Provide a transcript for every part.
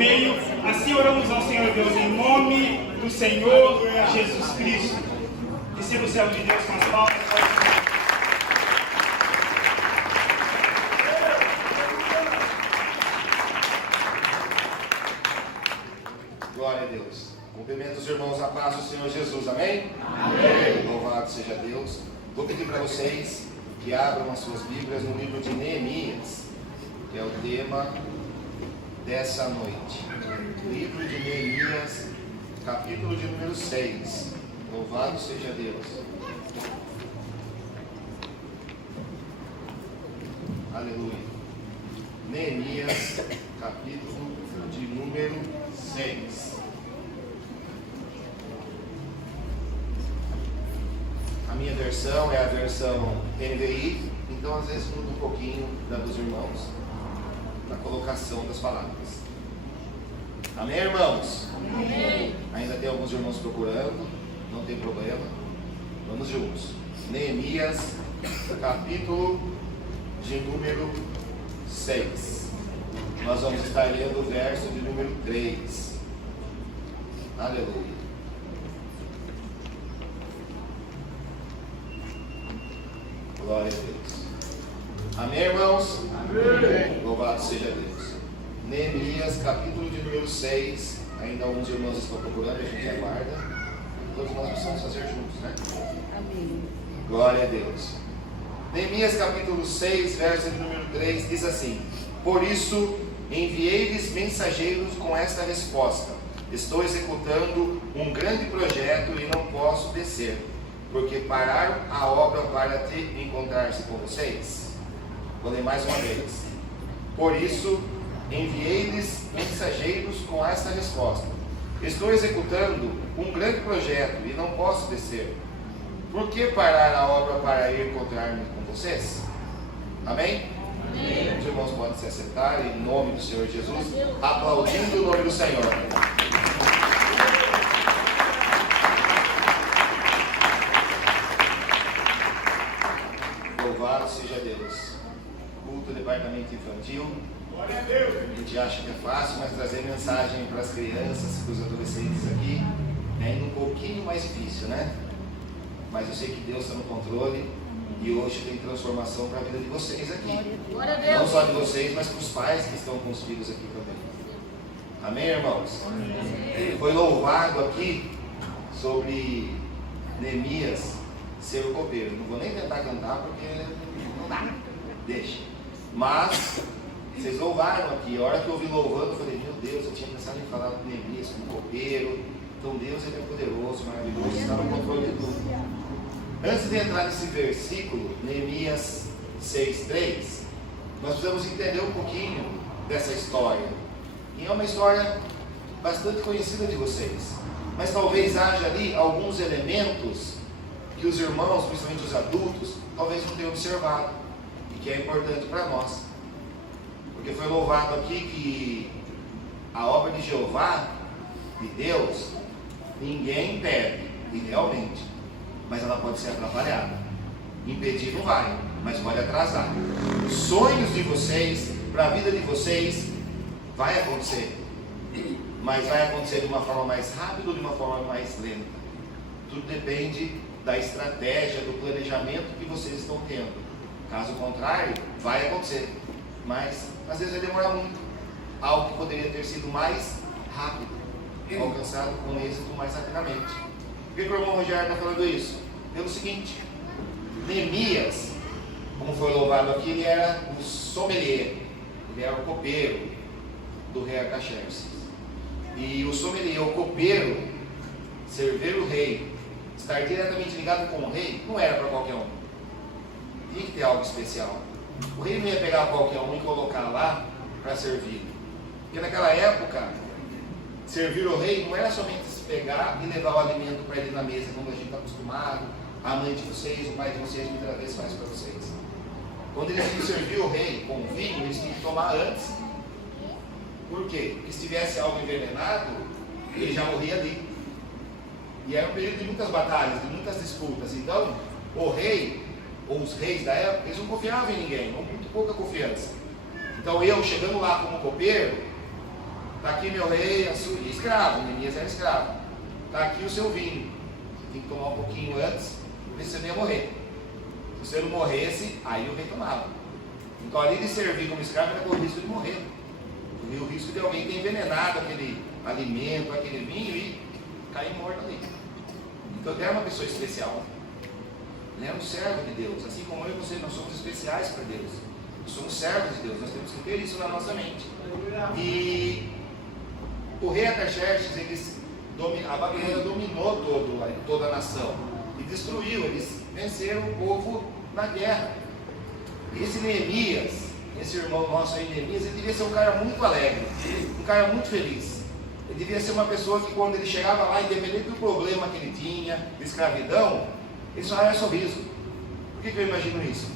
meio. Assim oramos ao Senhor Deus em nome do Senhor Jesus Cristo. Receba o céu de Deus com as palmas. Glória a Deus. Cumprimento os irmãos a paz do Senhor Jesus. Amém? Amém. Louvado seja Deus. Vou pedir para vocês que abram as suas Bíblias no livro de Neemias, que é o tema dessa noite. Livro de Neemias, capítulo de número 6. Louvado seja Deus. Aleluia. Neemias, capítulo de número 6. A minha versão é a versão NVI, então às vezes muda um pouquinho da dos irmãos na colocação das palavras. Amém, irmãos? Amém. Ainda tem alguns irmãos procurando, não tem problema. Vamos juntos. Neemias, capítulo de número 6. Nós vamos estar lendo o verso de número 3. Aleluia. Glória a Deus. Amém, irmãos? Amém. Louvado seja Deus. Neemias, capítulo de número 6. Ainda alguns irmãos estão procurando, a gente aguarda. Todos nós precisamos fazer juntos, né? Amém. Glória a Deus. Neemias, capítulo 6, verso de número 3, diz assim: Por isso enviei-lhes mensageiros com esta resposta: Estou executando um grande projeto e não posso descer, porque pararam a obra para te encontrar-se com vocês. Vou ler mais uma vez. Por isso enviei-lhes mensageiros com esta resposta: Estou executando um grande projeto e não posso descer. Por que parar a obra para ir encontrar-me com vocês? Amém? Amém. Os irmãos podem se assentar em nome do Senhor Jesus, aplaudindo o nome do Senhor. Louvado seja Deus. Culto, departamento infantil. Glória a Deus. A gente acha que é fácil, mas trazer mensagem para as crianças, para os adolescentes aqui é ainda um pouquinho mais difícil, né? Mas eu sei que Deus está no controle e hoje tem transformação para a vida de vocês aqui. Glória a Deus. Não só de vocês, mas para os pais que estão com os filhos aqui também. Amém, irmãos? Amém. Foi louvado aqui sobre Neemias ser o copeiro. Não vou nem tentar cantar porque não dá. Deixa. Mas vocês louvaram aqui. A hora que eu ouvi louvando, eu falei: meu Deus, eu tinha pensado em falar de Neemias como copeiro. Então Deus, ele é poderoso, maravilhoso, está no controle de tudo. Antes de entrar nesse versículo, Neemias 6:3, nós precisamos entender um pouquinho dessa história. E é uma história bastante conhecida de vocês, mas talvez haja ali alguns elementos que os irmãos, principalmente os adultos, talvez não tenham observado e que é importante para nós. Porque foi louvado aqui que a obra de Jeová, de Deus, ninguém impede, idealmente, mas ela pode ser atrapalhada. Impedir não vai, mas pode atrasar. Os sonhos de vocês, para a vida de vocês, vai acontecer, mas vai acontecer de uma forma mais rápida ou de uma forma mais lenta. Tudo depende da estratégia, do planejamento que vocês estão tendo. Caso contrário, vai acontecer, mas às vezes vai demorar muito. Algo que poderia ter sido mais rápido, alcançado com êxito mais rapidamente. Por que o irmão Rogério está falando isso? Pelo seguinte: Neemias, como foi louvado aqui, ele era o sommelier, ele era o copeiro do rei Artaxerxes. E o sommelier, o copeiro, servir o rei, estar diretamente ligado com o rei, não era para qualquer um. Tinha que ter algo especial. O rei não ia pegar qualquer um e colocar lá para servir. Porque naquela época, servir o rei não era somente se pegar e levar o alimento para ele na mesa, como a gente está acostumado, a mãe de vocês, o pai de vocês muitas vezes faz para vocês. Quando eles iam servir o rei com vinho, eles tinham que tomar antes. Por quê? Porque se tivesse algo envenenado, ele já morria ali. E era um período de muitas batalhas, de muitas disputas. Então, o rei, ou os reis da época, eles não confiavam em ninguém, ou muito pouca confiança. Então eu, chegando lá como copeiro, Está aqui meu rei, escravo, Neemias era escravo. Está aqui o seu vinho. Tem que tomar um pouquinho antes, porque você não ia morrer. Se você não morresse, aí o rei tomava. Então, ali de servir como escravo, era com o risco de morrer. E o risco de alguém ter envenenado aquele alimento, aquele vinho e cair morto ali. Então, ele era uma pessoa especial. Ele era um servo de Deus. Assim como eu e você, nós somos especiais para Deus. Nós somos servos de Deus. Nós temos que ter isso na nossa mente. E o rei Artaxerxes, a Babilônia dominou toda a nação e destruiu. Eles venceram o povo na guerra. E esse Neemias, esse irmão nosso aí, Neemias, ele devia ser um cara muito alegre, um cara muito feliz. Ele devia ser uma pessoa que, quando ele chegava lá, independente do problema que ele tinha, de escravidão, ele só era sorriso. Por que eu imagino isso?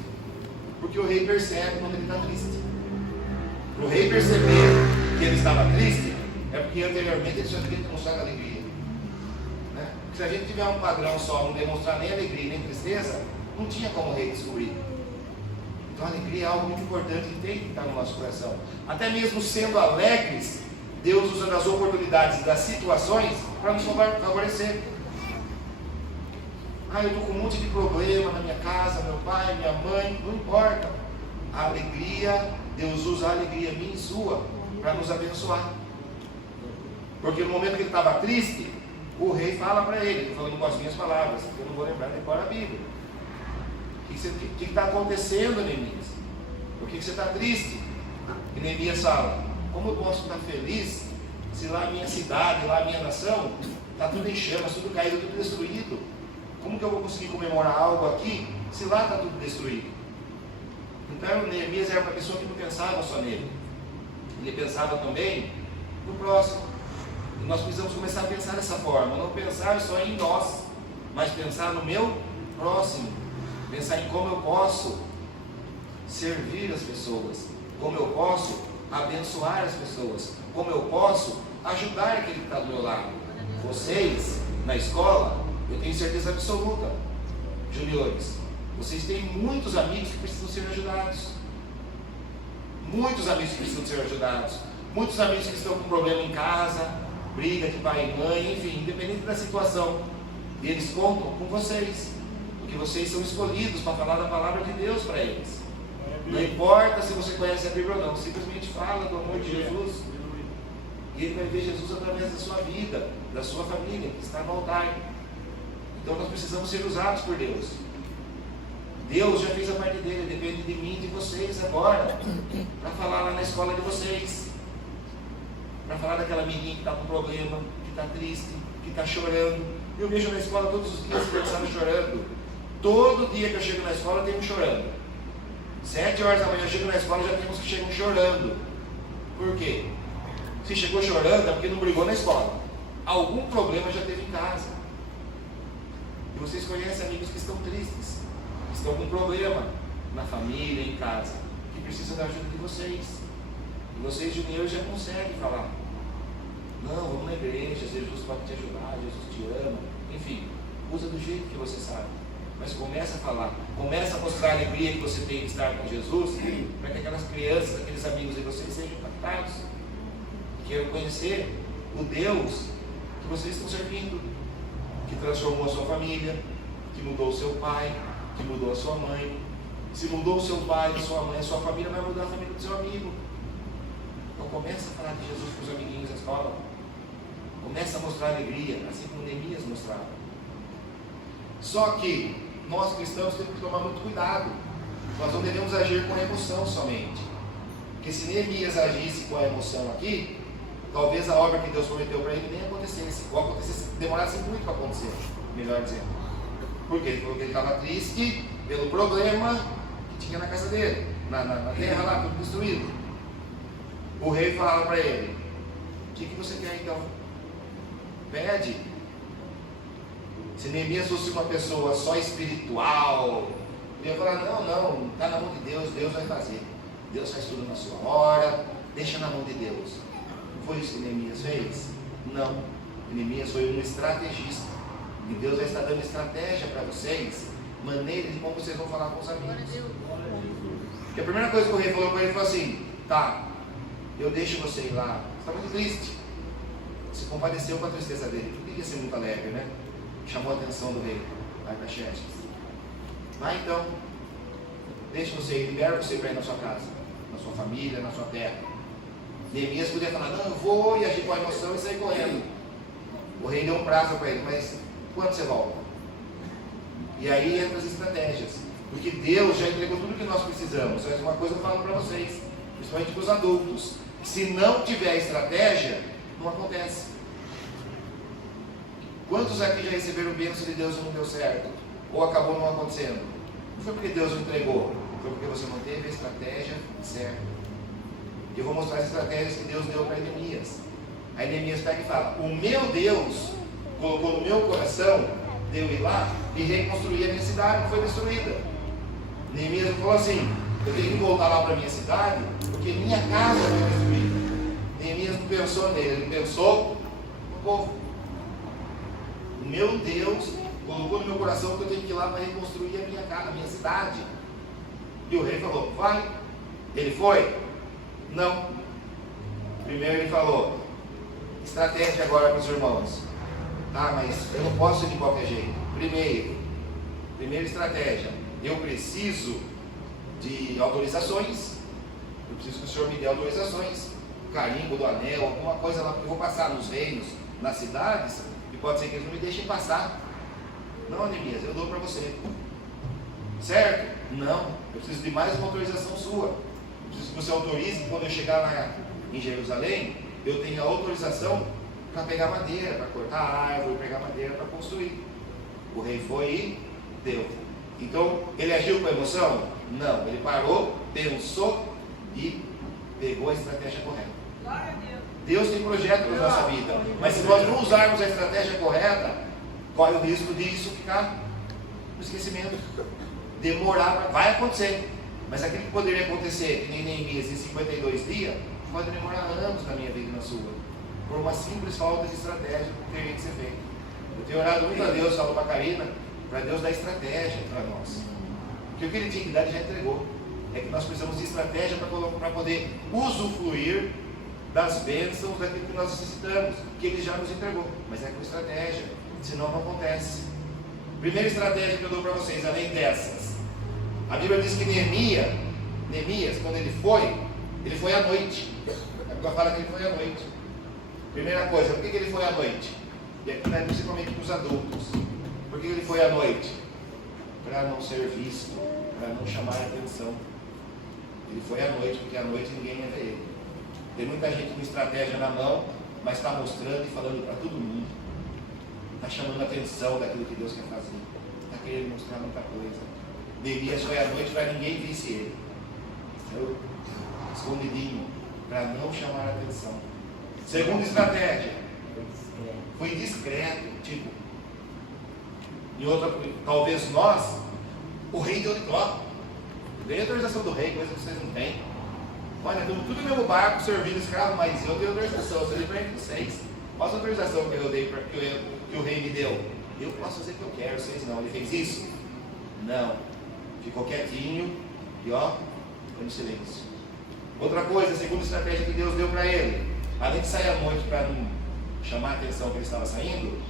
Porque o rei percebe quando ele está triste. Para o rei perceber que ele estava triste, é porque anteriormente ele já devia demonstrar alegria. Né? Se a gente tiver um padrão só, não demonstrar nem alegria nem tristeza, não tinha como o rei descobrir. Então a alegria é algo muito importante que tem que estar no nosso coração. Até mesmo sendo alegres, Deus usa das oportunidades, das situações, para nos favorecer. Eu estou com um monte de problema na minha casa, meu pai, minha mãe, não importa. A alegria, Deus usa a alegria minha e sua para nos abençoar. Porque no momento que ele estava triste, o rei fala para ele, falando com as minhas palavras, eu não vou lembrar decora a Bíblia. O que está acontecendo, Neemias? Por que você está triste? E Neemias fala, como eu posso estar feliz se lá a minha cidade, lá a minha nação, está tudo em chamas, tudo caído, tudo destruído? Como que eu vou conseguir comemorar algo aqui se lá está tudo destruído? Então Neemias era uma pessoa que não pensava só nele. Ele pensava também no próximo. E nós precisamos começar a pensar dessa forma. Não pensar só em nós, mas pensar no meu próximo. Pensar em como eu posso servir as pessoas. Como eu posso abençoar as pessoas. Como eu posso ajudar aquele que está do meu lado. Vocês, na escola, eu tenho certeza absoluta, juniores, vocês têm muitos amigos que precisam ser ajudados. Muitos amigos que precisam ser ajudados. Muitos amigos que estão com problema em casa, briga de pai e mãe, enfim, independente da situação. E eles contam com vocês, porque vocês são escolhidos para falar da palavra de Deus para eles. Não importa se você conhece a Bíblia ou não, simplesmente fala do amor de Jesus. E ele vai ver Jesus através da sua vida, da sua família, que está no altar. Então nós precisamos ser usados por Deus. Deus já fez a parte dele, depende de mim e de vocês agora, para falar lá na escola de vocês, para falar daquela amiguinha que está com problema, que está triste, que está chorando. Eu vejo na escola todos os dias crianças chorando. Todo dia que eu chego na escola tem um chorando. 7 horas da manhã eu chego na escola, já temos que chegam chorando. Por quê? Se chegou chorando é porque não brigou na escola. Algum problema já teve em casa. E vocês conhecem amigos que estão tristes, que estão com problema na família, em casa, que precisam da ajuda de vocês. E vocês, juniores, já conseguem falar. Não, vamos na igreja, Jesus pode te ajudar, Jesus te ama. Enfim, usa do jeito que você sabe. Mas começa a falar, começa a mostrar a alegria que você tem de estar com Jesus, para que aquelas crianças, aqueles amigos de vocês sejam impactados. E queiram conhecer o Deus que vocês estão servindo. Que transformou a sua família, que mudou o seu pai, que mudou a sua mãe. Se mudou o seu pai, a sua mãe, a sua família, vai mudar a família do seu amigo. Então começa a falar de Jesus para os amiguinhos da escola. Começa a mostrar alegria, assim como Neemias mostrava. Só que nós cristãos temos que tomar muito cuidado. Nós não devemos agir com emoção somente. Porque se Neemias agisse com a emoção aqui, talvez a obra que Deus prometeu para ele nem acontecesse, ou acontecesse, demorasse muito para acontecer, melhor dizendo. Porque ele falou que ele estava triste pelo problema que tinha na casa dele, na terra lá, tudo destruído. O rei fala para ele, o que você quer então? Pede. Se Neemias fosse uma pessoa só espiritual, ele ia falar, não, está na mão de Deus, Deus vai fazer. Deus faz tudo na sua hora, deixa na mão de Deus. Foi isso que Neemias fez? Não. Neemias foi um estrategista. E Deus vai estar dando estratégia para vocês, maneira de como vocês vão falar com os amigos. E a primeira coisa que o rei falou para ele foi assim, tá, eu deixo você ir lá. Você está muito triste. Se compadeceu com a tristeza dele. Não queria ser muito alegre, né? Chamou a atenção do rei. Vai para Xerxes. Vai então. Deixa você ir, libera você para ir na sua casa, na sua família, na sua terra. Neemias podia falar, não, eu vou, e agir com a emoção e sair correndo. O rei deu um prazo para ele, mas quando você volta? E aí entra as estratégias. Porque Deus já entregou tudo o que nós precisamos. Mas uma coisa eu falo para vocês, principalmente para os adultos: se não tiver estratégia, não acontece. Quantos aqui já receberam bênção de Deus e não deu certo? Ou acabou não acontecendo? Não foi porque Deus não entregou, foi porque você não teve a estratégia certa. E eu vou mostrar as estratégias que Deus deu para Neemias. Aí Neemias pega e fala: o meu Deus colocou no meu coração de eu ir lá e reconstruir a minha cidade que foi destruída. Neemias falou assim: eu tenho que voltar lá para a minha cidade porque minha casa foi destruída. Neemias não pensou nele, ele pensou no povo. O meu Deus colocou no meu coração que eu tenho que ir lá para reconstruir a minha casa, a minha cidade. E o rei falou: vai. Ele foi? Não. Primeiro ele falou: estratégia agora para os irmãos. Tá, mas eu não posso ir de qualquer jeito. Primeira estratégia: eu preciso de autorizações. Eu preciso que o senhor me dê autorizações, carimbo do anel, alguma coisa lá, porque eu vou passar nos reinos, nas cidades, e pode ser que eles não me deixem passar. Não, Neemias, eu dou para você. Certo? Não, eu preciso de mais uma autorização sua. Eu preciso que você autorize que quando eu chegar lá em Jerusalém, eu tenha autorização para pegar madeira, para cortar árvore, pegar madeira para construir. O rei foi e deu. Então, ele agiu com emoção? Não, ele parou, pensou e pegou a estratégia correta. Deus tem projeto na nossa vida, mas se nós não usarmos a estratégia correta, corre o risco disso ficar no esquecimento. Demorar, vai acontecer, mas aquilo que poderia acontecer, que nem Neemias, em 52 dias, pode demorar anos na minha vida e na sua, por uma simples falta de estratégia que teria que ser feita. Eu tenho orado muito a Deus, falo para a Karina, para Deus dar estratégia para nós, porque o que Ele tinha que dar Ele já entregou. É que nós precisamos de estratégia para poder usufruir das bênçãos daquilo que nós necessitamos, que Ele já nos entregou, mas é com estratégia, senão não acontece. Primeira estratégia que eu dou para vocês, além dessas, a Bíblia diz que Neemias, quando ele foi à noite. A Bíblia fala que ele foi à noite. Primeira coisa, por que ele foi à noite? E aqui vai principalmente para os adultos. Por que ele foi à noite? Para não ser visto, para não chamar a atenção. Ele foi à noite, porque à noite ninguém ia ver ele. Tem muita gente com estratégia na mão, mas está mostrando e falando para todo mundo. Está chamando a atenção daquilo que Deus quer fazer. Está querendo mostrar muita coisa. Neemias foi à noite para ninguém visse ele. Escondidinho, para não chamar a atenção. Segunda estratégia, foi discreto. Tipo, em outra, talvez nós, o rei deu dei autorização do rei, coisa que vocês não têm. Olha, estamos tudo no mesmo barco, servindo escravo, mas eu dei autorização, eu dei para vocês. Qual a autorização que eu dei que o rei me deu? Eu posso fazer o que eu quero, vocês não. Ele fez isso? Não. Ficou quietinho e foi no silêncio. Outra coisa, a segunda estratégia que Deus deu para ele, além de sair à noite para não chamar a atenção que ele estava saindo,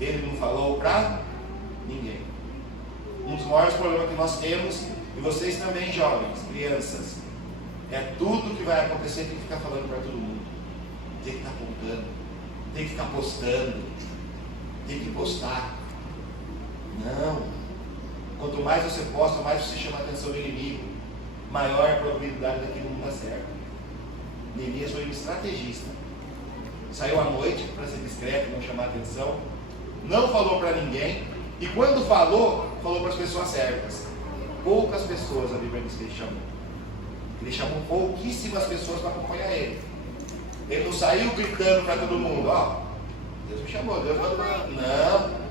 ele não falou para ninguém. Um dos maiores problemas que nós temos, e vocês também, jovens, crianças, é tudo que vai acontecer tem que ficar falando para todo mundo. Tem que estar apontando, tem que ficar postando, tem que postar. Não. Quanto mais você posta, mais você chama a atenção do inimigo, maior a probabilidade daquilo não dar certo. Neemias foi um estrategista. Saiu à noite para ser discreto, não chamar a atenção, não falou para ninguém, e quando falou para as pessoas certas. Poucas pessoas, a Bíblia diz que ele chamou. Ele chamou pouquíssimas pessoas para acompanhar ele. Ele não saiu gritando para todo mundo: Deus me chamou, Deus mandou. Não.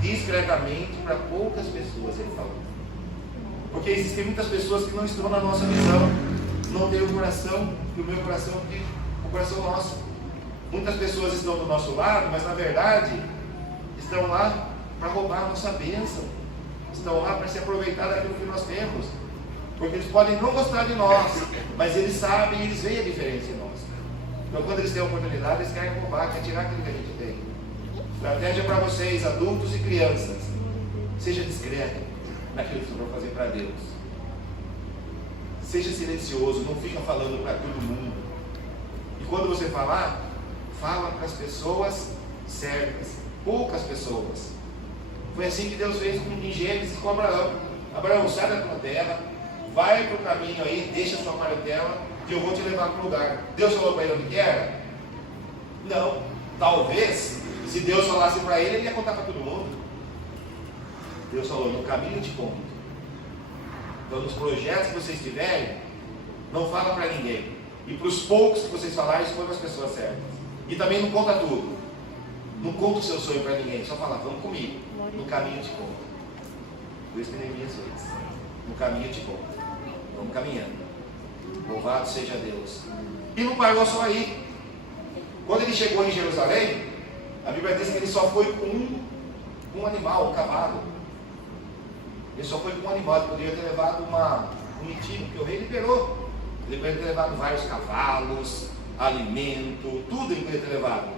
Discretamente para poucas pessoas ele falou. Porque existem muitas pessoas que não estão na nossa visão, não têm o coração, e o meu coração tem o coração nosso. Muitas pessoas estão do nosso lado, mas na verdade estão lá para roubar a nossa bênção, estão lá para se aproveitar daquilo que nós temos. Porque eles podem não gostar de nós, mas eles sabem, eles veem a diferença em nós. Então quando eles têm a oportunidade, eles querem roubar, querem tirar aquilo que a gente tem. Estratégia para vocês, adultos e crianças. Seja discreto naquilo que você vai fazer para Deus. Seja silencioso, não fica falando para todo mundo. E quando você falar, fala para as pessoas certas, poucas pessoas. Foi assim que Deus fez em Gênesis com Abraão. Abraão, sai da tua terra, vai para o caminho aí, deixa a sua parentela, que eu vou te levar para o lugar. Deus falou para ele onde que era? Não. Talvez, se Deus falasse para ele, ele ia contar para todo mundo. Deus falou, no caminho eu te conto. Então, nos projetos que vocês tiverem, não fala para ninguém. E para os poucos que vocês falarem, escolha as pessoas certas. E também não conta tudo. Não conta o seu sonho para ninguém. Só fala, vamos comigo. No caminho eu te conto. Por isso que Neemias fez. No caminho eu te conto. Vamos caminhando. Louvado seja Deus. E não parou só aí. Quando ele chegou em Jerusalém, a Bíblia diz que ele só foi com um animal, um cavalo. Ele só foi com um animal. Ele poderia ter levado um menino, porque o rei liberou. Ele poderia ter levado vários cavalos, alimento, tudo ele poderia ter levado.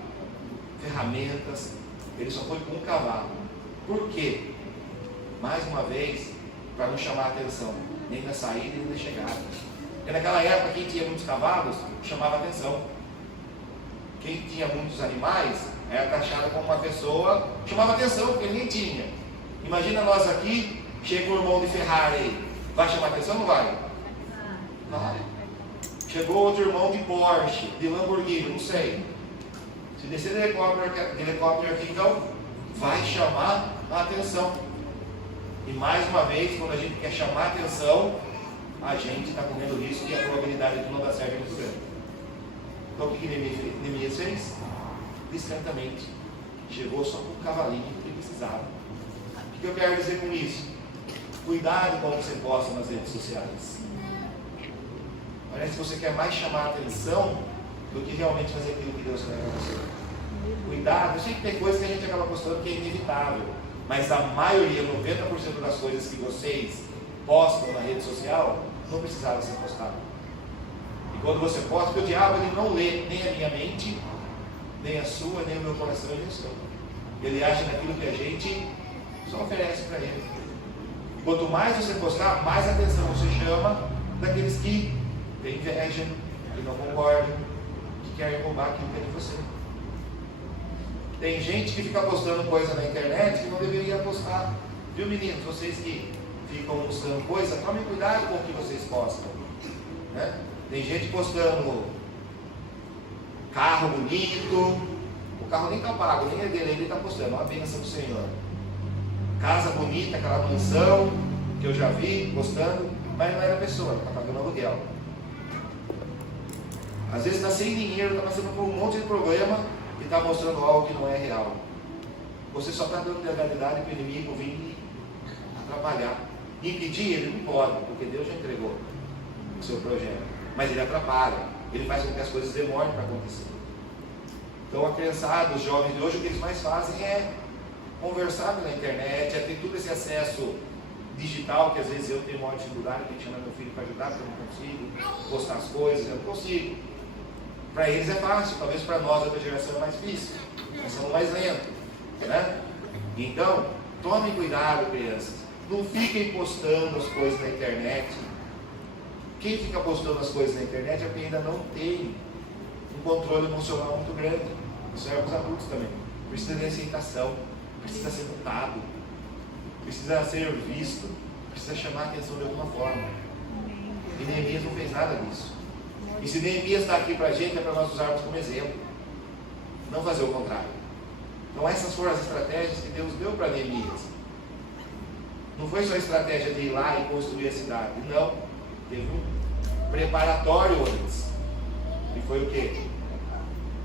Ferramentas. Ele só foi com um cavalo. Por quê? Mais uma vez, para não chamar a atenção, nem da saída nem da chegada. Porque naquela época, quem tinha muitos cavalos chamava atenção. Quem tinha muitos animais era taxada como uma pessoa, chamava atenção, porque ninguém tinha. Imagina nós aqui, chega um irmão de Ferrari aí, vai chamar atenção ou não vai? Vai. Chegou outro irmão de Porsche, de Lamborghini, não sei. Se descer de helicóptero aqui, então, vai chamar a atenção. E mais uma vez, quando a gente quer chamar a atenção, a gente está correndo risco e a probabilidade de não dar certo é muito grande. Então o que Neemias fez? Discretamente. Chegou só com o cavalinho que ele precisava. O que eu quero dizer com isso? Cuidado com o que você posta nas redes sociais. Parece que você quer mais chamar a atenção do que realmente fazer aquilo que Deus quer para você. Cuidado, eu sei que tem coisas que a gente acaba postando que é inevitável. Mas a maioria, 90% das coisas que vocês postam na rede social, não precisava ser postado. E quando você posta, porque o diabo ele não lê nem a minha mente, nem a sua, nem o meu coração e nem o seu. Ele acha naquilo que a gente só oferece para ele. E quanto mais você postar, mais atenção você chama daqueles que têm inveja, que não concordam, que querem roubar aquilo que é de você. Tem gente que fica postando coisa na internet que não deveria postar. Viu, meninos? Vocês que ficam postando coisa, tomem cuidado com o que vocês postam. Né? Tem gente postando carro bonito, o carro nem está pago, nem é dele, ele está postando, uma bênção do Senhor. Casa bonita, aquela mansão que eu já vi postando, mas não era pessoa, está pagando aluguel. Às vezes está sem dinheiro, está passando por um monte de problema e está mostrando algo que não é real. Você só está dando legalidade para o inimigo vir atrapalhar. Impedir ele não pode, porque Deus já entregou o seu projeto. Mas ele atrapalha, ele faz com que as coisas demorem para acontecer. Então a criançada, os jovens de hoje, o que eles mais fazem é conversar pela internet, é ter todo esse acesso digital, que às vezes eu tenho maior dificuldade, que chama meu filho para ajudar, porque eu não consigo postar as coisas, eu não consigo. Para eles é fácil, talvez para nós, outra geração, é mais difícil. Nós somos mais lentos, né? Então, tomem cuidado, crianças. Não fiquem postando as coisas na internet. Quem fica postando as coisas na internet é porque ainda não tem um controle emocional muito grande. Isso é para os adultos também. Precisa de aceitação, precisa ser notado, precisa ser visto, precisa chamar a atenção de alguma forma. E Neemias não fez nada disso. E se Neemias está aqui para a gente, é para nós usarmos como exemplo. Não fazer o contrário. Então essas foram as estratégias que Deus deu para Neemias. Não foi só a estratégia de ir lá e construir a cidade. Não. Teve um preparatório antes. E foi o quê?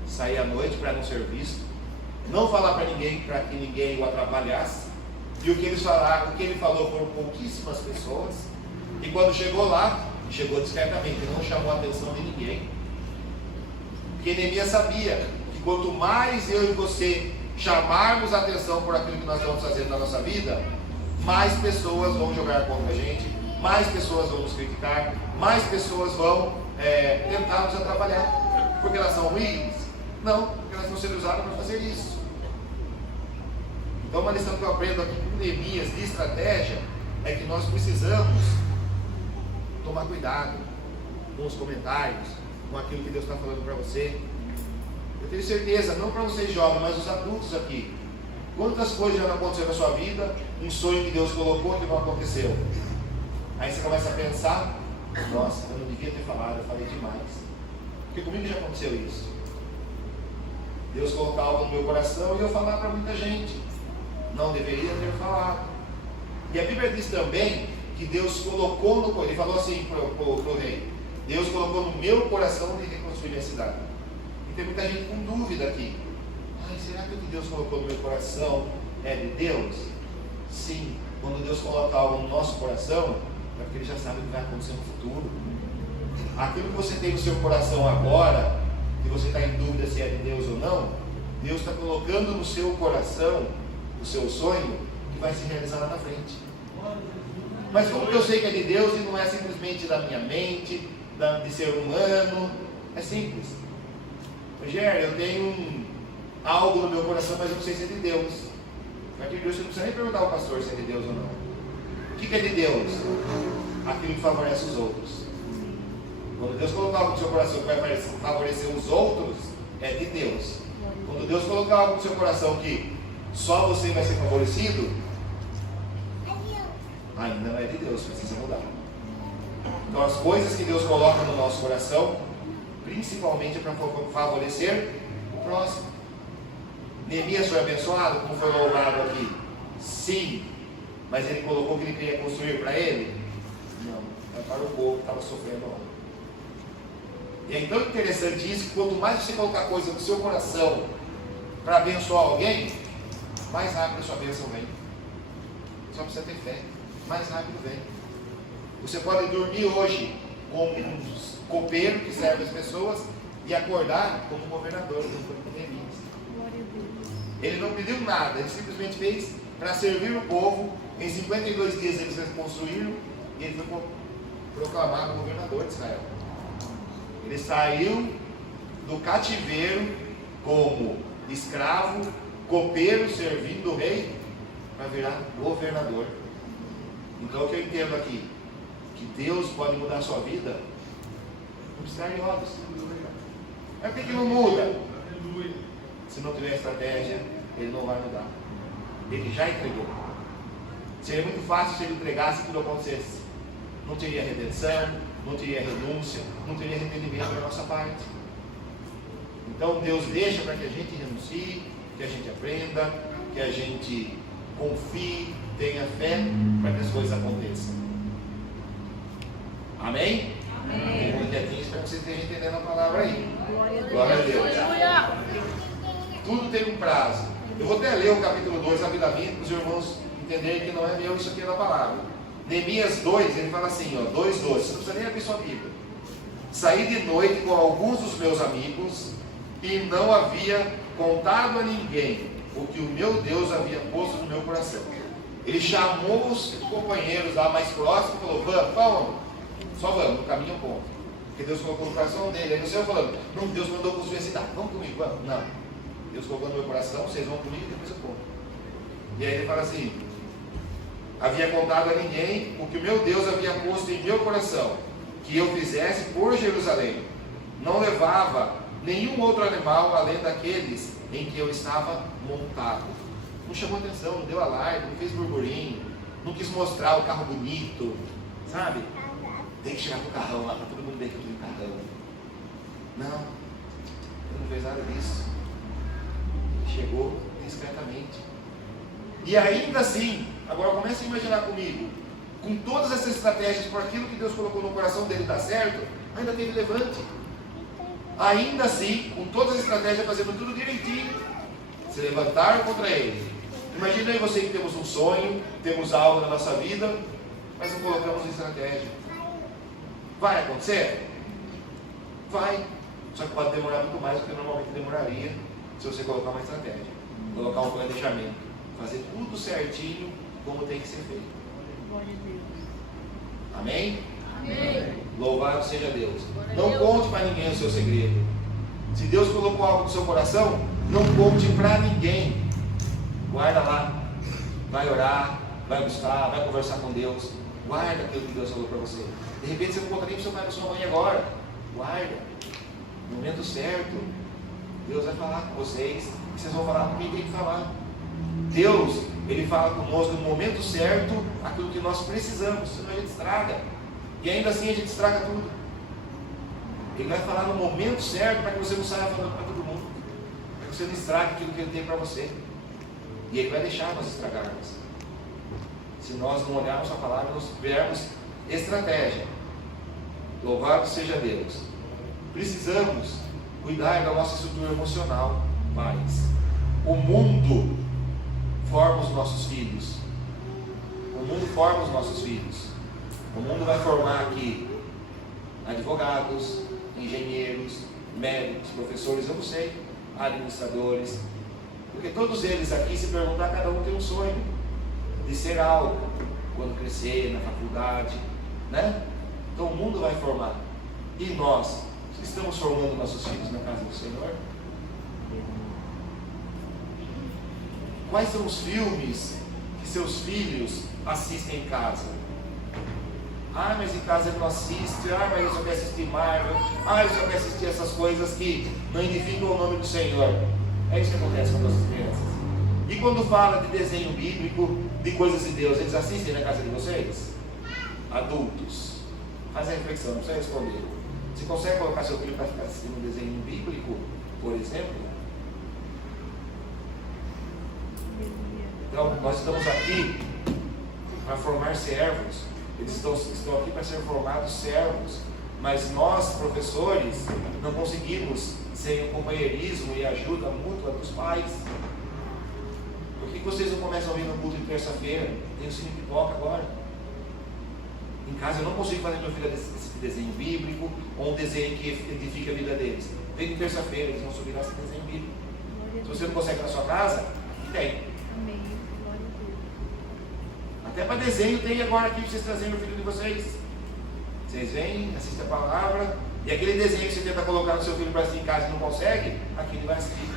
Sair à noite para não ser visto. Não falar para ninguém, para que ninguém o atrapalhasse. E o que ele falou foram pouquíssimas pessoas. E quando chegou lá, chegou discretamente, não chamou a atenção de ninguém. Porque Neemias sabia que quanto mais eu e você chamarmos a atenção por aquilo que nós estamos fazendo na nossa vida, mais pessoas vão jogar contra a gente, mais pessoas vão nos criticar, mais pessoas vão tentar nos atrapalhar. Porque elas são ruins? Não, porque elas estão sendo usadas para fazer isso. Então uma lição que eu aprendo aqui com Neemias de estratégia é que nós precisamos tomar cuidado com os comentários, com aquilo que Deus está falando para você. Eu tenho certeza, não para vocês jovens, mas os adultos aqui, quantas coisas já não aconteceram na sua vida, um sonho que Deus colocou que não aconteceu. Aí você começa a pensar, nossa, eu não devia ter falado, eu falei demais. Porque comigo já aconteceu isso. Deus colocar algo no meu coração e eu falar para muita gente. Não deveria ter falado. E a Bíblia diz também que Deus colocou no, ele falou assim para o rei, Deus colocou no meu coração de reconstruir a cidade. E tem muita gente com dúvida aqui. Ai, será que o que Deus colocou no meu coração é de Deus? Sim, quando Deus coloca algo no nosso coração, é porque Ele já sabe o que vai acontecer no futuro. Aquilo que você tem no seu coração agora, que você está em dúvida se é de Deus ou não, Deus está colocando no seu coração o seu sonho que vai se realizar lá na frente. Mas como que eu sei que é de Deus e não é simplesmente da minha mente, de ser humano? É simples. Rogério, eu tenho algo no meu coração, mas eu não sei se é de Deus. Mas de Deus você não precisa nem perguntar ao pastor se é de Deus ou não. O que é de Deus? Aquilo que favorece os outros. Quando Deus colocar algo no seu coração que vai favorecer os outros, é de Deus. Quando Deus colocar algo no seu coração que só você vai ser favorecido, ainda não é de Deus, precisa mudar. Então as coisas que Deus coloca no nosso coração, principalmente é para favorecer o próximo. Neemias foi abençoado, como foi louvado aqui? Sim. Mas ele colocou que ele queria construir para ele? Não, é para o povo que estava sofrendo lá. E é tão interessante isso, que quanto mais você colocar coisa no seu coração para abençoar alguém, mais rápido a sua bênção vem. Só precisa ter fé. Mais rápido vem. Você pode dormir hoje como um copeiro que serve as pessoas e acordar como governador. Não foi com Neemias. Ele não pediu nada, ele simplesmente fez para servir o povo. Em 52 dias eles reconstruíram e ele foi proclamado governador de Israel. Ele saiu do cativeiro como escravo, copeiro, servindo o rei, para virar governador. Então o que eu entendo aqui? Que Deus pode mudar a sua vida no piscar de olhos. É porque que não muda? Se não tiver estratégia, Ele não vai mudar. Ele já entregou. Seria muito fácil se Ele entregasse e tudo acontecesse. Não teria redenção, não teria renúncia, não teria arrependimento da nossa parte. Então Deus deixa para que a gente renuncie, que a gente aprenda, que a gente confie, tenha fé para que as coisas aconteçam. Amém? Amém. Muito quietinho, espero que vocês estejam entendendo a palavra aí. Glória a Deus. Tudo tem um prazo. Eu vou até ler o capítulo 2 rapidamente para os irmãos entenderem que não é meu, isso aqui é da palavra. Neemias 2, ele fala assim, 2:12, você não precisa nem abrir sua Bíblia. Saí de noite com alguns dos meus amigos e não havia contado a ninguém o que o meu Deus havia posto no meu coração. Ele chamou os companheiros lá mais próximos e falou, vamos, só vamos, no caminho ponto. Porque Deus colocou no coração dele. Aí no céu falando, não, Deus mandou construir a cidade, vamos comigo, vamos. Não, Deus colocou no meu coração, vocês vão comigo e depois eu conto. E aí ele fala assim, havia contado a ninguém o que o meu Deus havia posto em meu coração, que eu fizesse por Jerusalém. Não levava nenhum outro animal além daqueles em que eu estava montado. Não chamou atenção, não deu alarde, não fez burburinho, não quis mostrar o carro bonito, sabe? Tem que chegar com o carrão lá, para todo mundo ver que eu tenho carrão. Não, ele não fez nada disso. Ele chegou discretamente. E ainda assim, agora comece a imaginar comigo, com todas essas estratégias, por aquilo que Deus colocou no coração dele dar certo, ainda teve levante. Ainda assim, com todas as estratégias, fazendo tudo direitinho, se levantaram contra ele. Imagina aí você que temos um sonho, temos algo na nossa vida, mas não colocamos estratégia. Vai acontecer? Vai. Só que pode demorar muito mais do que normalmente demoraria se você colocar uma estratégia, colocar um planejamento, fazer tudo certinho como tem que ser feito. Amém? Amém. Louvado seja Deus. Não conte para ninguém o seu segredo. Se Deus colocou algo no seu coração, não conte para ninguém. Guarda lá. Vai orar, vai buscar, vai conversar com Deus. Guarda aquilo que Deus falou para você. De repente você não conta nem para seu pai e para sua mãe agora. Guarda. No momento certo, Deus vai falar com vocês. E vocês vão falar com quem tem que falar. Deus, Ele fala conosco no momento certo aquilo que nós precisamos, senão a gente estraga. E ainda assim a gente estraga tudo. Ele vai falar no momento certo para que você não saia falando para todo mundo. Para que você não estrague aquilo que Ele tem para você. E Ele vai deixar nós estragarmos. Se nós não olharmos a palavra, nós tivermos estratégia. Louvado seja Deus. Precisamos cuidar da nossa estrutura emocional, pais. O mundo forma os nossos filhos. O mundo forma os nossos filhos. O mundo vai formar aqui advogados, engenheiros, médicos, professores, eu não sei, administradores. Porque todos eles aqui, se perguntar, cada um tem um sonho de ser algo quando crescer, na faculdade, né? Então o mundo vai formar. E nós estamos formando nossos filhos na casa do Senhor? Quais são os filmes que seus filhos assistem em casa? Ah, mas em casa ele não assiste. Ah, mas ele só quer assistir Marvel. Ah, ele só quer assistir essas coisas que não edificam o nome do Senhor. É isso que acontece com as nossas crianças. E quando fala de desenho bíblico, de coisas de Deus, eles assistem na casa de vocês? Adultos, faz a reflexão, não precisa responder. Você consegue colocar seu filho para ficar assistindo um desenho bíblico, por exemplo? Então, nós estamos aqui para formar servos. Eles estão aqui para ser formados servos. Mas nós, professores, não conseguimos sem o companheirismo e a ajuda mútua dos pais. Por que vocês não começam a vir no culto de terça-feira? Tem o cine pipoca agora. Em casa eu não consigo fazer meu filho esse desenho bíblico ou um desenho que edifique a vida deles. Vem de terça-feira, eles vão subir esse desenho bíblico. Se você não consegue na sua casa, tem. Até para desenho tem agora aqui para vocês trazerem o filho de vocês. Vocês vêm, assistem a palavra, e aquele desenho que você tenta colocar no seu filho para assistir em casa e não consegue, aqui ele vai assistir.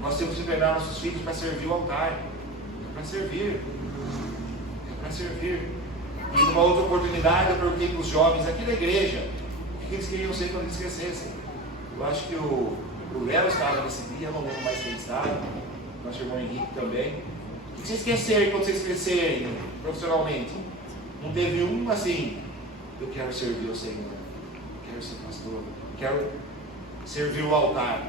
Nós temos que treinar nossos filhos para servir o altar. É para servir. É para servir. E numa outra oportunidade eu perguntei para os jovens aqui da igreja o que eles queriam ser quando eles crescessem. Eu acho que o Léo estava nesse dia, não lembro mais quem estava, nosso irmão Henrique também. O que vocês querem ser quando vocês crescerem profissionalmente? Não teve um assim, eu quero servir o Senhor, quero ser pastor, quero servir o altar.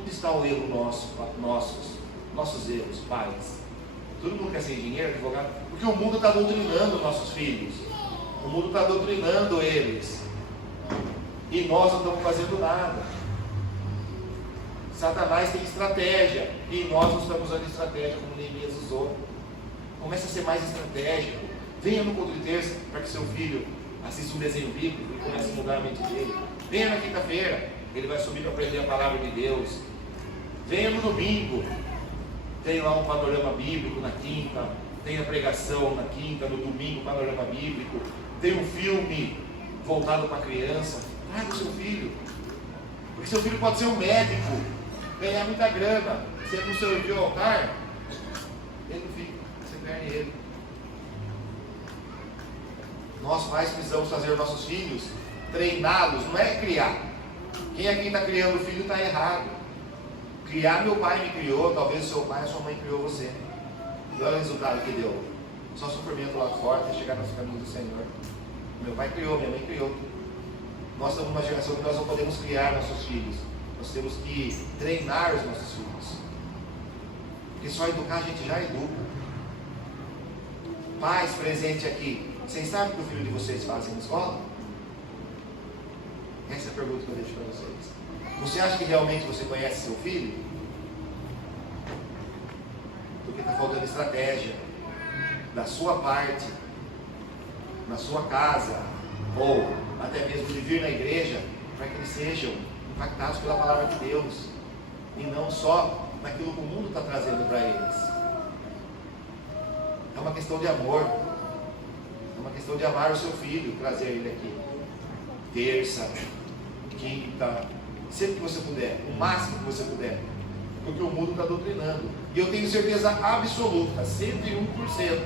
Onde está o erro nossos erros, pais? Todo mundo quer ser engenheiro, advogado, porque o mundo está doutrinando nossos filhos, o mundo está doutrinando eles, e nós não estamos fazendo nada. Satanás tem estratégia, e nós não estamos usando estratégia como Neemias usou. Comece a ser mais estratégico. Venha no culto de terça para que seu filho assista um desenho bíblico e comece a mudar a mente dele. Venha na quinta-feira, ele vai subir para aprender a palavra de Deus. Venha no domingo, tem lá um panorama bíblico na quinta, tem a pregação na quinta, no domingo panorama bíblico, tem um filme voltado para a criança. Traga o seu filho, porque seu filho pode ser um médico, ganhar muita grana. Se ele não serviu ao altar, ele não fica, você perde ele. Nós pais precisamos fazer os nossos filhos treiná-los, não é criar. Quem aqui está criando o filho está errado. Criar, meu pai me criou, talvez o seu pai, a sua mãe criou você. E olha o resultado que deu. Só sofrimento lá fora até chegar nos caminhos do Senhor. Meu pai criou, minha mãe criou. Nós estamos numa geração que nós não podemos criar nossos filhos. Nós temos que treinar os nossos filhos. Porque só educar a gente já educa. Pais presentes aqui, vocês sabem o que o filho de vocês fazem na escola? Essa é a pergunta que eu deixo para vocês. Você acha que realmente você conhece seu filho? Porque está faltando estratégia da sua parte, na sua casa, ou até mesmo de vir na igreja, para que eles sejam impactados pela palavra de Deus, e não só naquilo que o mundo está trazendo para eles. É uma questão de amor. É uma questão de amar o seu filho, trazer ele aqui. Terça, quinta, sempre que você puder, o máximo que você puder. Porque o mundo está doutrinando. E eu tenho certeza absoluta, 101%,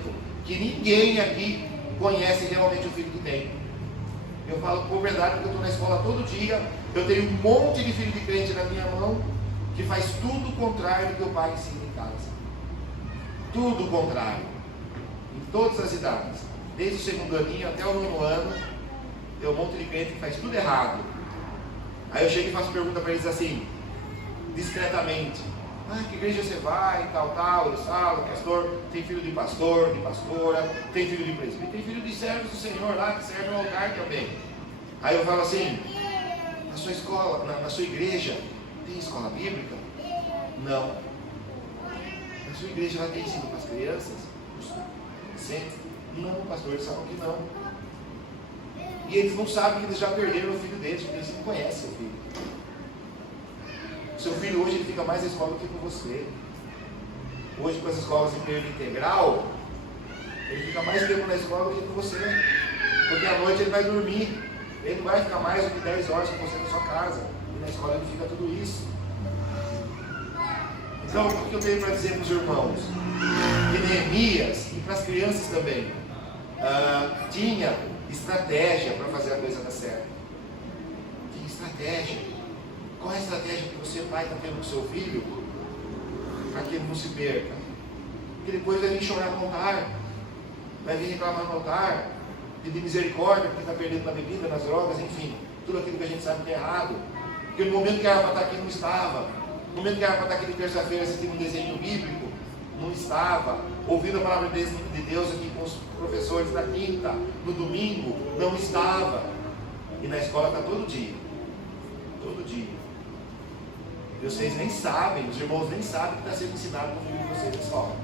que ninguém aqui conhece realmente o filho que tem. Eu falo por verdade porque eu estou na escola todo dia. Eu tenho um monte de filho de crente na minha mão que faz tudo o contrário do que o pai ensina em casa. Tudo o contrário. Em todas as idades. Desde o segundo aninho até o 9º ano, tem um monte de crente que faz tudo errado. Aí eu chego e faço pergunta para eles assim, discretamente. Que igreja você vai, tal, eles falam, pastor, tem filho de pastor, de pastora, tem filho de presbítero, tem filho de servos do Senhor lá, que serve no altar também. Aí eu falo assim, na sua escola, na sua igreja, tem escola bíblica? Não. Na sua igreja lá tem ensino para as crianças? Sempre? Não, pastor, eles falam que não. E eles não sabem que eles já perderam o filho deles, porque eles não conhecem o filho. Seu filho hoje ele fica mais na escola do que com você. Hoje com as escolas em período integral, ele fica mais tempo na escola do que com você. Porque à noite ele vai dormir. Ele não vai ficar mais do que 10 horas com você na sua casa. E na escola ele fica tudo isso. Então o que eu tenho para dizer para os irmãos? Que Neemias, e para as crianças também, tinha estratégia para fazer a coisa dar certo. Tinha estratégia. Qual é a estratégia que você, pai, está tendo com o seu filho para que ele não se perca? Porque depois vai vir chorar no altar, vai vir reclamar no altar, pedir misericórdia porque está perdendo na bebida, nas drogas, enfim, tudo aquilo que a gente sabe que é errado. Porque no momento que era para estar aqui não estava, no momento que era para estar aqui de terça-feira assistindo um desenho bíblico, não estava, ouvindo a palavra de Deus aqui com os professores na quinta, no domingo, não estava. E na escola está todo dia. Todo dia. E vocês nem sabem, os irmãos nem sabem o que está sendo ensinado com o filho de vocês na escola.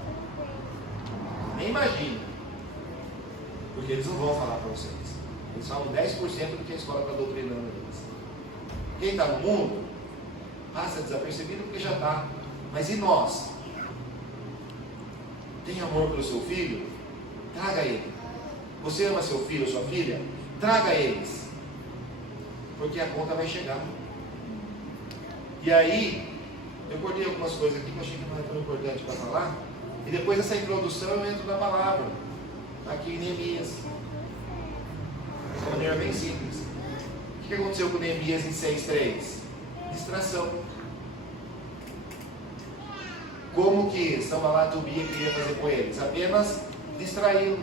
Nem imaginem. Porque eles não vão falar para vocês. Eles falam 10% do que a escola está doutrinando eles. Quem está no mundo, passa desapercebido porque já está. Mas e nós? Tem amor pelo seu filho? Traga ele. Você ama seu filho ou sua filha? Traga eles. Porque a conta vai chegar. E aí, eu cortei algumas coisas aqui que eu achei que não era tão importante para falar. E depois dessa introdução eu entro na palavra. Aqui em Neemias. De uma maneira bem simples. O que aconteceu com Neemias em 6:3? Distração. Como que Sanbalat e Tobia queria fazer com eles? Apenas distraí-lo.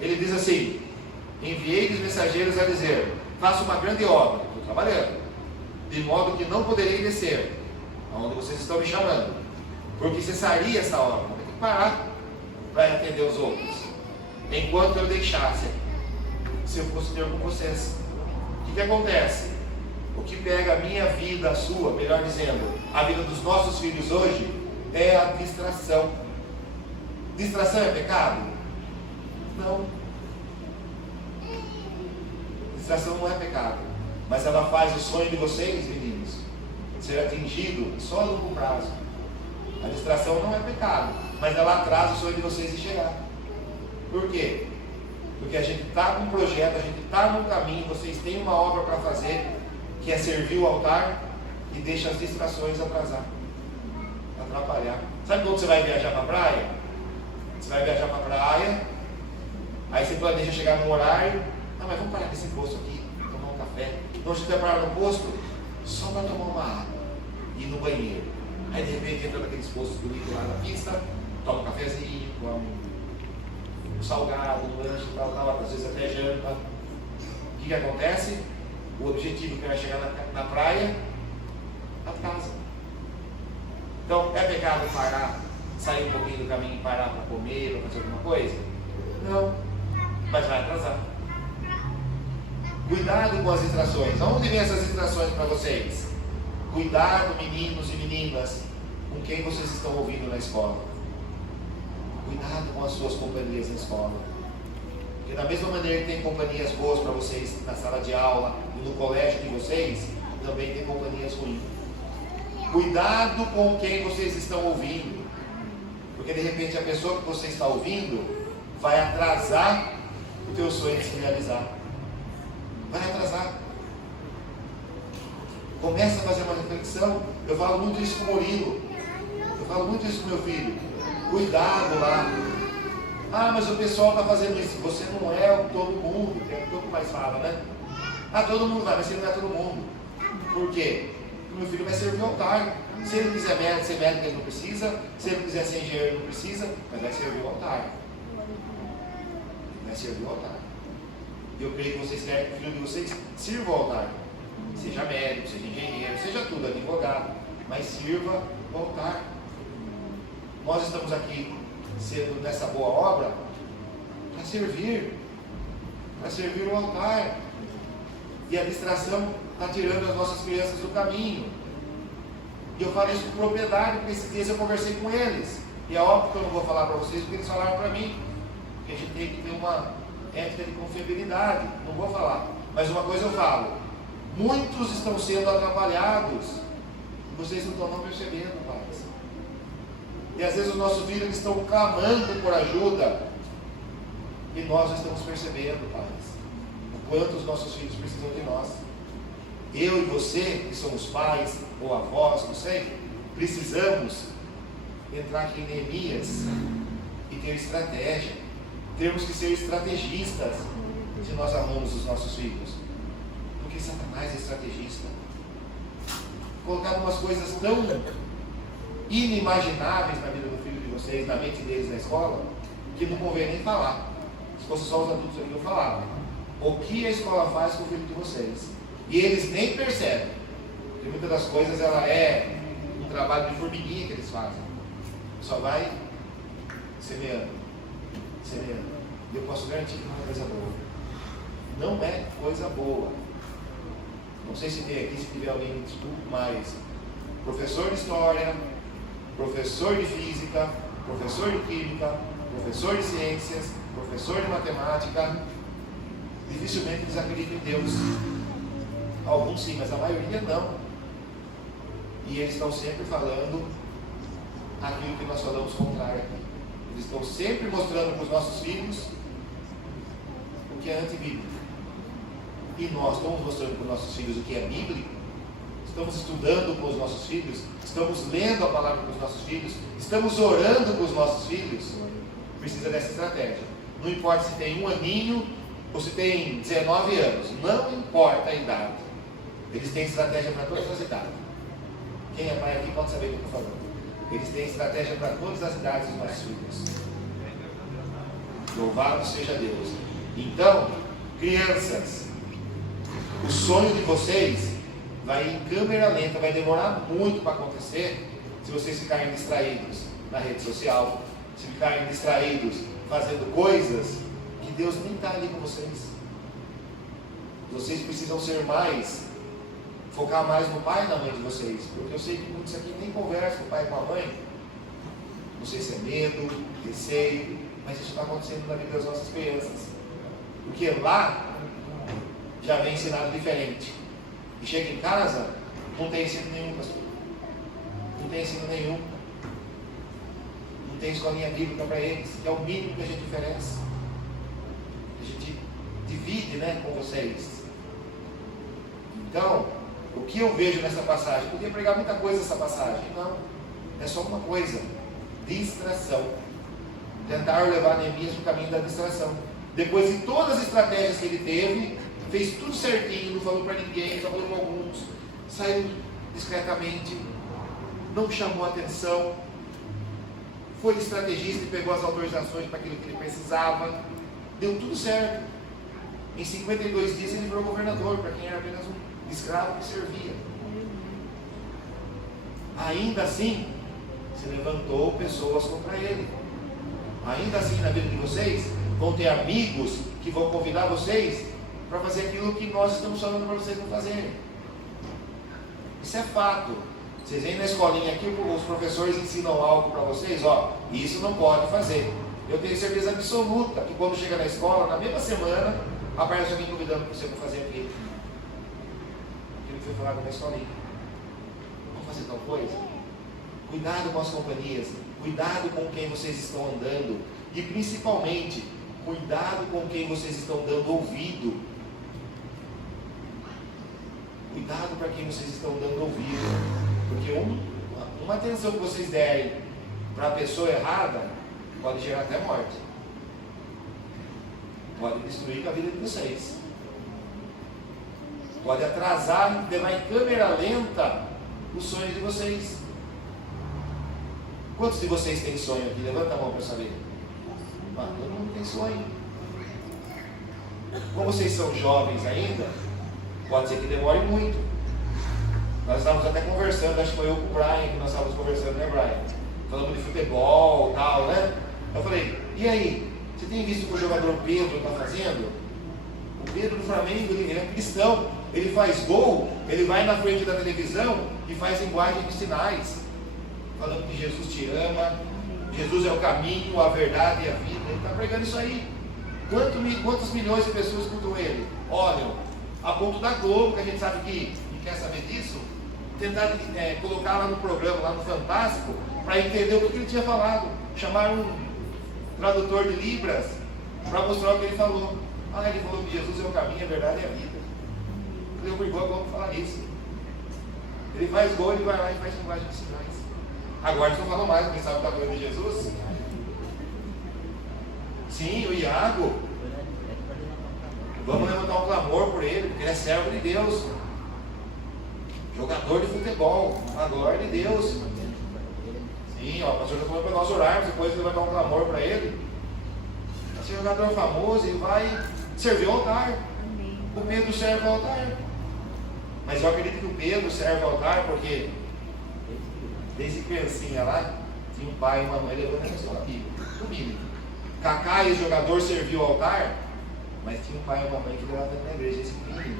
Ele diz assim: enviei-lhes mensageiros a dizer, faço uma grande obra, estou trabalhando, de modo que não poderei descer aonde vocês estão me chamando, porque cessaria essa obra, vou ter que parar para atender os outros, enquanto eu deixasse, se eu fosse ter com vocês. O que acontece? O que pega a minha vida, a sua, melhor dizendo, a vida dos nossos filhos hoje, é a distração. Distração é pecado? Não. Distração não é pecado, mas ela faz o sonho de vocês, meninos, ser atingido só a longo prazo. A distração não é pecado, mas ela atrasa o sonho de vocês de chegar. Por quê? Porque a gente está com um projeto, a gente está no caminho, vocês têm uma obra para fazer, que é servir o altar, e deixa as distrações atrasar, atrapalhar. Sabe quando você vai viajar para a praia? Você vai viajar para a praia, aí você planeja chegar num horário, mas vamos parar nesse posto aqui, tomar um café. Então você vai parar no posto, só para tomar uma água e ir no banheiro. Aí de repente entra naqueles postos bonitos lá na pista, toma um cafezinho, come um salgado, um lanche, tal, às vezes até janta. O que acontece? O objetivo que vai chegar na praia, atrasa. Então, é pecado parar, sair um pouquinho do caminho e parar para comer, para fazer alguma coisa? Não, mas vai atrasar. Cuidado com as distrações. Aonde vem essas distrações para vocês? Cuidado, meninos e meninas, com quem vocês estão ouvindo na escola. Cuidado com as suas companhias na escola. Porque da mesma maneira que tem companhias boas para vocês na sala de aula e no colégio de vocês, também tem companhias ruins. Cuidado com quem vocês estão ouvindo. Porque de repente a pessoa que você está ouvindo vai atrasar o teu sonho de se realizar. Vai atrasar. Começa a fazer uma reflexão. Eu falo muito isso com o Murilo. Eu falo muito isso com meu filho. Cuidado lá. Ah, mas o pessoal está fazendo isso. Você não é todo mundo, que é o que mais fala, né? Ah, todo mundo vai, mas você não é todo mundo. Por quê? Porque o meu filho vai servir ao altar. Se ele quiser ser médico, ele não precisa. Se ele quiser ser engenheiro, ele não precisa. Mas vai servir ao altar. Vai servir ao altar. E eu creio que vocês querem que o filho de vocês sirva ao altar. Seja médico, seja engenheiro, seja tudo, advogado. Mas sirva ao altar. Nós estamos aqui sendo nessa boa obra para servir o altar. E a distração está tirando as nossas crianças do caminho. E eu falo isso com propriedade, porque esses dias eu conversei com eles. E é óbvio que eu não vou falar para vocês porque eles falaram para mim. Porque a gente tem que ter uma ética de confiabilidade. Não vou falar. Mas uma coisa eu falo. Muitos estão sendo atrapalhados. Vocês não estão percebendo, pais. E às vezes os nossos filhos estão clamando por ajuda. E nós não estamos percebendo, pais, o quanto os nossos filhos precisam de nós. Eu e você, que somos pais ou avós, não sei, precisamos entrar aqui em Neemias e ter estratégia. Temos que ser estrategistas se nós amamos os nossos filhos. Porque Satanás é estrategista. Colocar umas coisas tão inimagináveis na vida do filho de vocês, na mente deles na escola, que não convém nem falar. Se fosse só os adultos aqui, eu falava. O que a escola faz com o filho de vocês? E eles nem percebem. Porque muitas das coisas ela é um trabalho de formiguinha que eles fazem. Só vai semeando. E eu posso garantir que não é coisa boa. Não é coisa boa. Não sei se tem aqui, se tiver alguém me desculpe, mas professor de história, professor de física, professor de química, professor de ciências, professor de matemática, dificilmente eles acreditam em Deus. Alguns sim, mas a maioria não. E eles estão sempre falando aquilo que nós falamos contrário aqui. Eles estão sempre mostrando para os nossos filhos o que é antibíblico. E nós estamos mostrando para os nossos filhos o que é bíblico. Estamos estudando com os nossos filhos. Estamos lendo a palavra com os nossos filhos. Estamos orando com os nossos filhos. Precisa dessa estratégia. Não importa se tem 1 aninho ou se tem 19 anos. Não importa a idade. Eles têm estratégia para todas as idades. Quem é pai aqui pode saber o que eu estou falando. Eles têm estratégia para todas as idades dos nossos filhos. Louvado seja Deus. Então, crianças, o sonho de vocês vai em câmera lenta, vai demorar muito para acontecer se vocês ficarem distraídos na rede social, se ficarem distraídos fazendo coisas que Deus nem está ali com vocês. Vocês precisam ser mais, focar mais no pai e na mãe de vocês, porque eu sei que muitos aqui nem conversam com o pai e com a mãe. Não sei se é medo, receio, mas isso está acontecendo na vida das nossas crianças. Porque lá já vem ensinado diferente. E chega em casa, não tem ensino nenhum, pastor. Não tem ensino nenhum. Não tem escolinha bíblica para eles, que é o mínimo que a gente oferece. A gente divide, né, com vocês. Então, o que eu vejo nessa passagem? Eu podia pregar muita coisa nessa passagem. Não, é só uma coisa: distração. Tentar levar Neemias no caminho da distração. Depois de todas as estratégias que ele teve, fez tudo certinho, não falou para ninguém, só falou com alguns, saiu discretamente, não chamou atenção, foi estrategista e pegou as autorizações para aquilo que ele precisava, deu tudo certo. Em 52 dias ele virou governador, para quem era apenas um escravo que servia. Ainda assim, se levantou pessoas contra ele. Ainda assim, na vida de vocês, vão ter amigos que vão convidar vocês para fazer aquilo que nós estamos falando para vocês não fazerem. Isso é fato. Vocês vêm na escolinha aqui, os professores ensinam algo para vocês, ó, isso não pode fazer. Eu tenho certeza absoluta que quando chega na escola, na mesma semana, aparece alguém convidando você para fazer aquilo que foi falado na escolinha. Vamos fazer tal coisa? Cuidado com as companhias, cuidado com quem vocês estão andando, E principalmente, cuidado com quem vocês estão dando ouvido. Cuidado para quem vocês estão dando ouvido. Porque uma atenção que vocês derem para a pessoa errada pode gerar até morte. Pode destruir a vida de vocês. Pode atrasar, levar em câmera lenta os sonhos de vocês. Quantos de vocês têm sonho aqui? Levanta a mão para saber. Todo mundo tem sonho. Como vocês são jovens ainda, pode ser que demore muito. Nós estávamos até conversando, acho que foi eu com o Brian, que nós estávamos conversando, né, Brian? Falando de futebol e tal, né? Eu falei, e aí? Você tem visto o que o jogador Pedro está fazendo? O Pedro do Flamengo, ele é cristão. Ele faz gol, ele vai na frente da televisão e faz linguagem de sinais, falando que Jesus te ama, Jesus é o caminho, a verdade e a vida. Ele está pregando isso aí. Quantos milhões de pessoas escutam ele? Olham, a ponto da Globo, que a gente sabe que quer saber disso, tentar colocar lá no programa, lá no Fantástico, para entender o que ele tinha falado. Chamaram um tradutor de Libras para mostrar o que ele falou. Ele falou que Jesus é o caminho, a verdade e a vida. Ele obrigou a Globo a falar isso. Ele faz gol, ele vai lá e faz linguagem de sinais. Agora eles não falam mais, quem sabe está falando de Jesus? Sim, o Iago. Vamos levantar um clamor por ele, porque ele é servo de Deus. Jogador de futebol, a glória de Deus. Sim, o pastor já falou para nós orarmos, depois levantar um clamor para ele. Esse jogador famoso, ele vai servir o altar. O Pedro serve o altar. Mas eu acredito que o Pedro serve o altar porque desde criancinha lá, tinha um pai e uma mãe levando a escola bíblica. Kaká, ex-jogador, serviu o altar, mas tinha um pai e uma mãe que levava na igreja esse menino.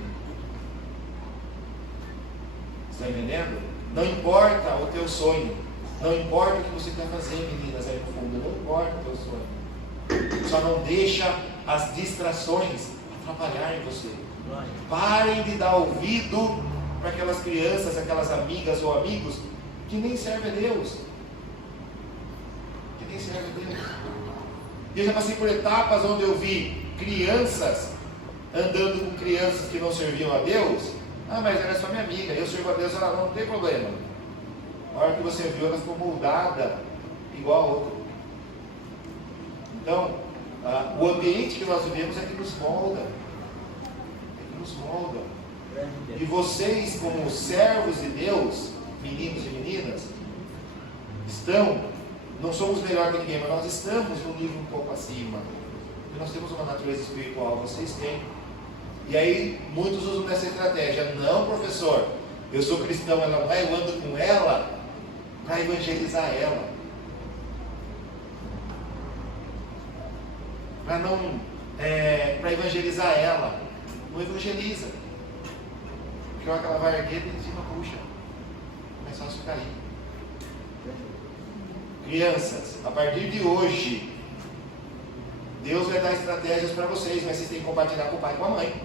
Está entendendo? Não importa o teu sonho, não importa o que você quer fazer, meninas aí no fundo, não importa o teu sonho. Só não deixa as distrações atrapalharem você. Parem de dar ouvido para aquelas crianças, aquelas amigas ou amigos que nem servem a Deus. Que nem servem a Deus. Eu já passei por etapas onde eu vi crianças andando com crianças que não serviam a Deus. Mas ela é só minha amiga, eu sirvo a Deus, ela não tem problema. Na hora que você viu, ela ficou moldada igual a outra. Então, o ambiente que nós vivemos é que nos molda. Nos molda. E vocês, como servos de Deus, meninos e meninas, não somos melhor que ninguém, mas nós estamos num nível um pouco acima. Porque nós temos uma natureza espiritual, vocês têm. E aí, muitos usam dessa estratégia. Não, professor, eu sou cristão, ela vai, eu ando com ela para evangelizar ela. Para evangelizar ela. Não evangeliza. Porque a hora que ela vai erguer, em cima, puxa. É só se cair. Crianças, a partir de hoje, Deus vai dar estratégias para vocês, mas vocês têm que compartilhar com o pai e com a mãe.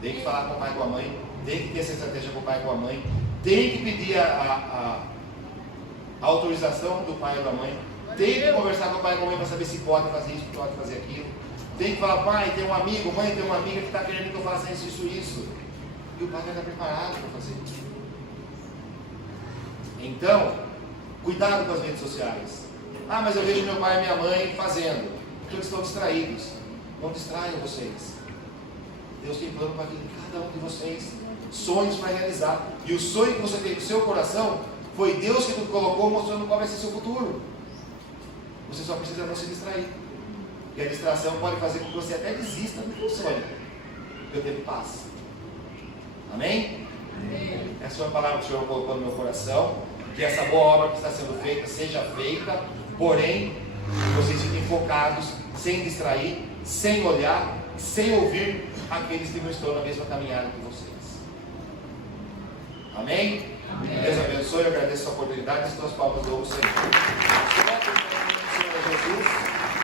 Tem que falar com o pai e com a mãe. Tem que ter essa estratégia com o pai e com a mãe. Tem que pedir a autorização do pai ou da mãe. Tem que conversar com o pai e com a mãe para saber se pode fazer isso, pode fazer aquilo. Tem que falar, pai, tem um amigo, mãe, tem uma amiga que está querendo que eu faça isso. E o pai vai estar preparado para fazer isso. Então, cuidado com as redes sociais. Mas eu vejo meu pai e minha mãe fazendo. Porque eles estão distraídos. Não distraiam vocês. Deus tem plano para a vida de cada um de vocês. Sonhos para realizar. E o sonho que você tem no seu coração, foi Deus que te colocou mostrando qual vai ser seu futuro. Você só precisa não se distrair. Porque a distração pode fazer com que você até desista do seu sonho. Porque o tempo passa. Amém? Amém. Essa foi a palavra que o Senhor colocou no meu coração. Que essa boa obra que está sendo feita seja feita. Porém, vocês fiquem focados, sem distrair, sem olhar, sem ouvir aqueles que não estão na mesma caminhada que vocês. Amém? Amém. Deus abençoe, eu agradeço a oportunidade. As tuas palmas louvam o Senhor.